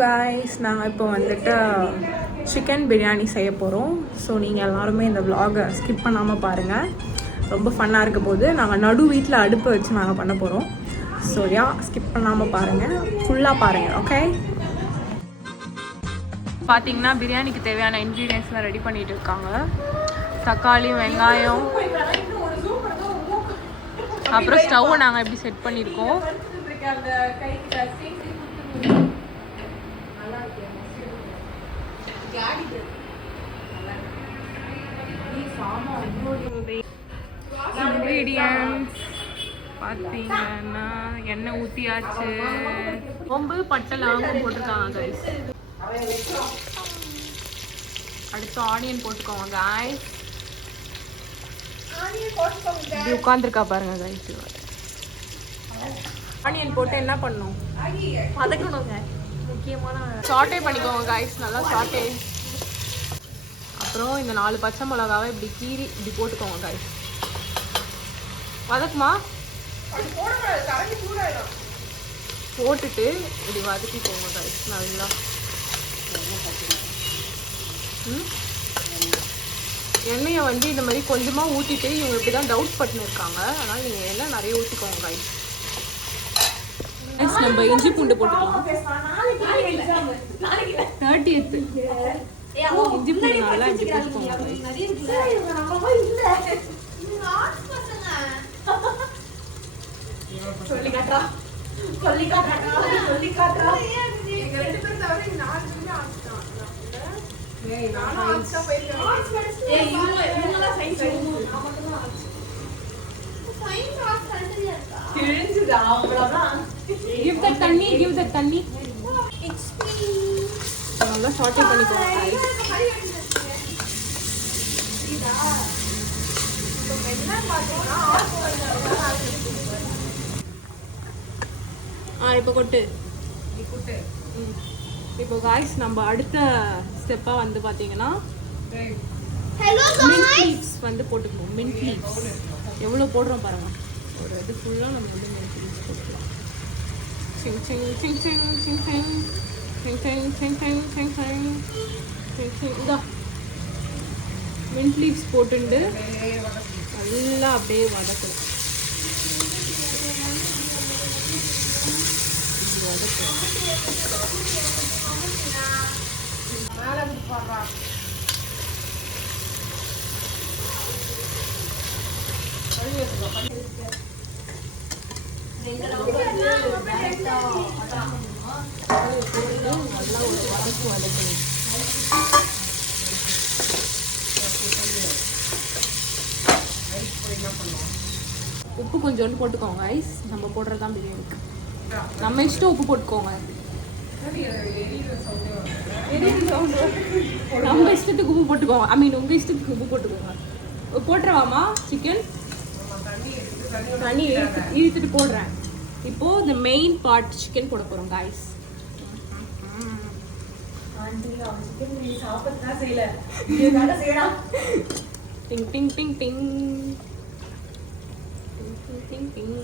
guys, நாங்கள் இப்போ வந்துட்டு சிக்கன் பிரியாணி செய்ய போகிறோம். ஸோ நீங்கள் எல்லாருமே இந்த vlog-ஐ ஸ்கிப் பண்ணாமல் பாருங்கள். ரொம்ப ஃபன்னாக இருக்க போது. நாங்கள் நடு வீட்டில் அடுப்பு வச்சு நாங்கள் பண்ண போகிறோம். ஸோ ஸ்கிப் பண்ணாமல் பாருங்கள், ஃபுல்லாக பாருங்கள். ஓகே, பார்த்தீங்கன்னா பிரியாணிக்கு தேவையான இன்க்ரீடியன்ஸ்லாம் ரெடி பண்ணிகிட்டு இருக்காங்க. தக்காளி, வெங்காயம், அப்புறம் ஸ்டவ்வை நாங்கள் எப்படி செட் பண்ணியிருக்கோம். இன்க்ரீடியன்ஸ் பார்த்தீங்கன்னா எண்ணெய் ஊற்றியாச்சு, சோம்பு, பட்டை, லவங்கம் போட்டிருக்காங்க கைஸ். அடுத்து ஆனியன் போட்டுக்கோங்க கைஸ். இப்படி உட்காந்துருக்கா பாருங்க கைஸ். ஆனியன் போட்டு என்ன பண்ணணும், வதக்கணுங்க. முக்கியமான சாட்டே பண்ணிக்கோங்க கைஸ், நல்லா சாட்டே. அப்புறம் இந்த 4 பச்சை மிளகாவை இப்படி கீறி இப்படி போட்டுக்கோங்க கைஸ். வதக்குமா போட்டுட்டு இப்படி வதக்கிக்கோங்க கைஸ் நல்லா. எண்ணெயை வந்து இந்த மாதிரி கொஞ்சமாக ஊற்றிட்டு, இவங்க இப்படி தான் டவுட் பட்டுன்னு இருக்காங்க, அதனால் நீங்கள் எண்ணெய் நிறைய ஊற்றிக்கோங்க கைஸ். நம்ம இஞ்சி பூண்டு போட்டுக்கலாம். 30th இஞ்சி பூண்டு நல்லா இஞ்சி போட்டுக்கோங்க. Give that தண்ணி. நல்லா சாட்டே பண்ணிக்கோங்க. இப்போ கொட்டு. இப்போ காய்ஸ் நம்ம அடுத்த ஸ்டெப்பாக வந்து பார்த்தீங்கன்னா மின்ட் லீவ்ஸ் வந்து போட்டுக்கணும். மின்ட் லீவ்ஸ் எவ்வளோ போடுறோம் பாருங்க. ஒரு இது ஃபுல்லாக நம்ம வந்து மின்ட் லீவ்ஸ் போட்டுக்கலாம். சிங் சிங் சிங் சிங் சிங் சிங் சிங் சிங் சிங் சிங் சிங் சிங் சிங் சிங். இதா மின்ட் லீவ்ஸ் போட்டுண்டு நல்லா அப்படியே வதக்கணும். உப்பு கொஞ்சோண்டு போட்டுக்கோங்க ஐஸ். நம்ம போடுறதுதான் பிரியாணிக்கு. நம்ம இஷ்டம் உப்பு போட்டுக்கோங்க. நம்ம இஷ்டத்துக்கு உப்பு போட்டுக்கோங்க. உங்கள் இஷ்டத்துக்கு உப்பு போட்டுக்கோங்க. போட்டுருவாமா சிக்கன்? தண்ணி இழுத்துட்டு போடுறேன். இப்போ இந்த மெயின் பார்ட் சிக்கன் போட போகிறோம் காய்ஸ். டிங் டிங் டிங் டிங் டிங் டிங்.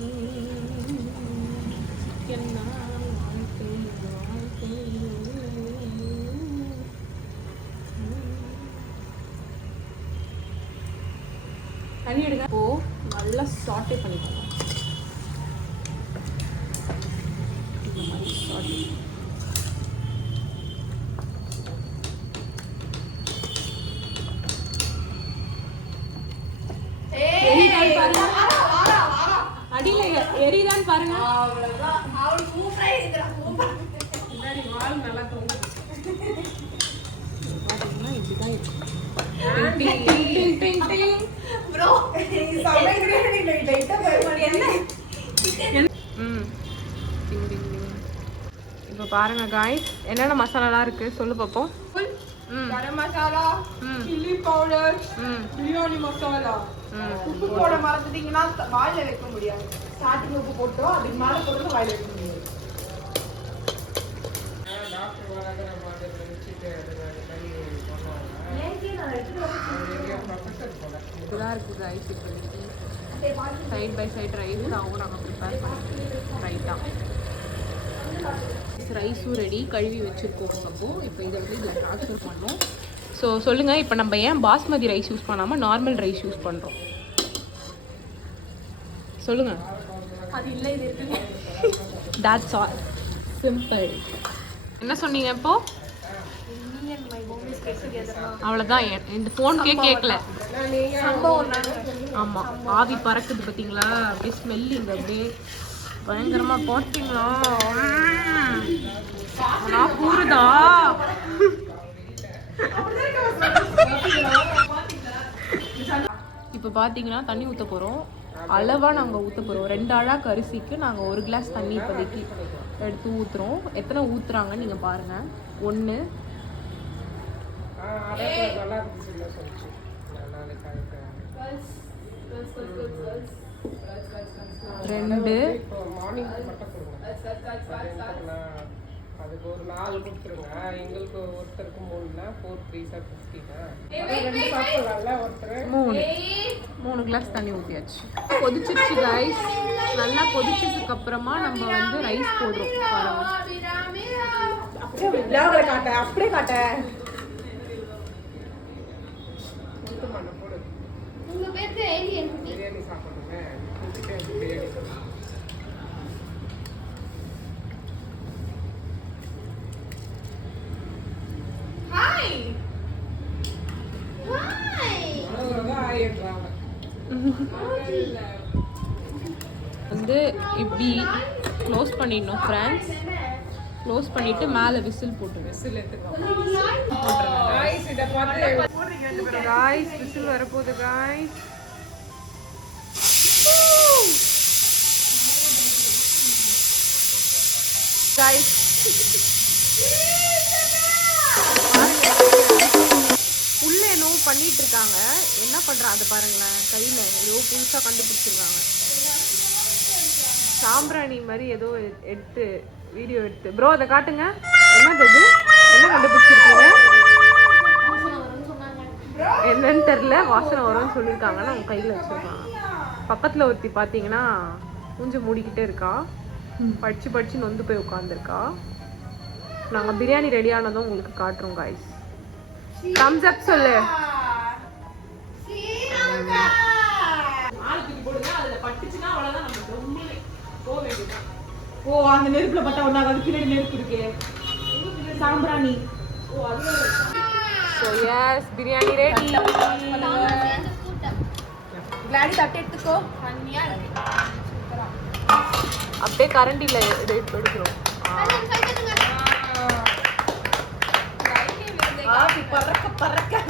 தண்ணி எடுங்க. இப்போ நல்லா சாட்டே பண்ணிக்கோங்க. இந்த மாதிரி சாட்டே. அடியில எரிதான் பாருங்க. இப்போ பாருங்க காய்ஸ், என்னென்ன மசாலாலாம் இருக்கு சொல்லு பார்ப்போம். Garam masala, chilli powder, biryani masala. உப்பு போட மறந்துட்டீங்கன்னா வாயில வைக்க முடியாது. ஸ்டார்டிங் உப்பு போட்டோம், அதுக்கு மேல போட்டு வாயில வைக்க முடியாது. இதுதான் இருக்குது rice. Side by side rice ஆகும். நாங்கள் ப்ரிப்பேர் பண்ணி ரைட்டாக ரைஸும் ரெடி, கழுவி வச்சுருக்கோம். இப்போ இதை வந்து இதில் ட்ரான்ஸ்ஃபர் பண்ணோம். ஸோ சொல்லுங்கள், இப்போ நம்ம ஏன் பாஸ்மதி ரைஸ் யூஸ் பண்ணாமல் நார்மல் ரைஸ் யூஸ் பண்ணுறோம்? சொல்லுங்கள். அது இல்லை, இது இருக்குங்க. That's all. Simple. என்ன சொன்னீங்க இப்போ? அவ்வளோதான். இந்த ஃபோனுக்கே கேட்கல. ஆமாம், ஆவி பறக்குது பார்த்தீங்களா? அப்படியே ஸ்மெல்லிங் அப்படியே பயங்கரமாக போட்டிங்களா? நான் கூறுதா? இப்போ பார்த்தீங்கன்னா தண்ணி ஊற்ற போகிறோம். அளவாக நாங்கள் ஊற்ற போகிறோம். 2 அழாக்கு அரிசிக்கு நாங்கள் 1 கிளாஸ் தண்ணி இப்போதைக்கு எடுத்து ஊற்றுறோம். எத்தனை ஊற்றுறாங்கன்னு நீங்கள் பாருங்கள். 1 2 அதுக்கு ஒரு 4 கொடுத்துருங்க. எங்களுக்கு ஒருத்தருக்கு 3னா 4 3 50 3 கிளாஸ் தண்ணி ஊற்றியாச்சு. கொதிச்சிருச்சு ரைஸ். நல்லா கொதிச்சதுக்கு அப்புறமா நம்ம வந்து ரைஸ் போடுறோம். அப்படியே காட்ட பிரியாணி சாப்பிடுங்க. வந்து இப்படி க்ளோஸ் பண்ணிடணும் ஃப்ரெண்ட்ஸ். க்ளோஸ் பண்ணிட்டு மேலே விசில் போட்டு விசில் காய்ஸ். விசில் வரப்போகுது காய்ஸ். காய்ஸ் உள்ள என்னவோ பண்ணிட்டு இருக்காங்க. என்ன பண்றாங்க அது பாருங்களேன். கையில ஏதோ புதுசா கண்டுபிடிச்சிருக்காங்க. சாம்பிராணி மாதிரி ஏதோ எடுத்து வீடியோ எடுத்து. ப்ரோ அதை காட்டுங்க. என்னது இது? என்ன கண்டுபிடிச்சிருக்கீங்க? என்னன்னு தெரியல. வாசனை வரும்னு சொல்லியிருக்காங்கன்னா அவங்க கையில் வச்சுருக்காங்க. பக்கத்தில் ஒருத்தி பார்த்தீங்கன்னா கொஞ்சம் மூடிக்கிட்டே இருக்கா. படிச்சு படிச்சு நொந்து போய் உட்காந்துருக்கா. நாங்கள் பிரியாணி ரெடி ஆனதும் உங்களுக்கு காட்டுறோம் காய்ஸ். தம்ஸ் அப் சொல்லு. ஓ, அந்த நெருப்புல பட்டா ஒண்ணா அது பின்னாடி நெருப்பு இருக்கு. சாம்பிராணி. So yes, biryani ready. கிளாடி தட்டு எடுத்துக்கோ. தண்ணியா இருக்கு. அப்படியே கரண்டில எடுக்கிறோம்.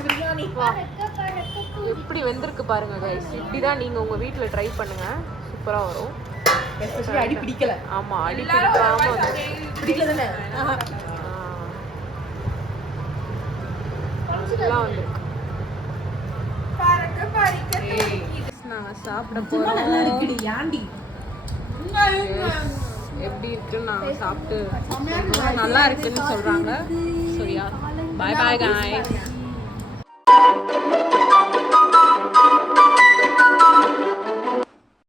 பிரியாணி எப்படி வெந்திருக்கு பாருங்க கைஸ். இப்படிதான் நீங்க உங்க வீட்ல ட்ரை பண்ணுங்க. சூப்பரா வரும். எஸ்பெஷலி அடி பிடிக்கல. ஆமா, அடி பிடிக்காம பிடிக்கல தானே. எல்லாம் வந்திருக்கு. நாங்க சாப்பிட போறோம். நல்லா இருக்குடி யாண்டி. எப்படி இருக்குன்னு நாங்க சாப்பிட்டு நல்லா இருக்குன்னு சொல்றாங்க. சரியா, பை பை गाइस.